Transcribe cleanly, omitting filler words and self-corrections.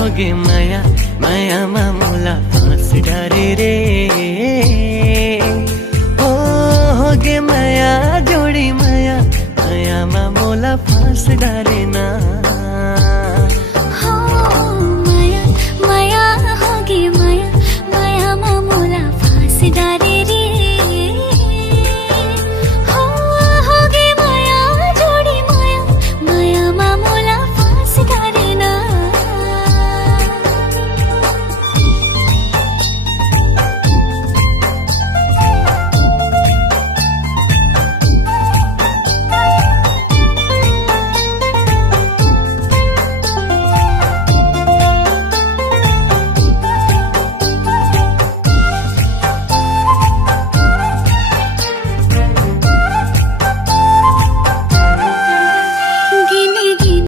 होगे माया मायामा मोला फाँस डारे रे ओ होगे माया जोडी माया मायामा मोला फाँस डारे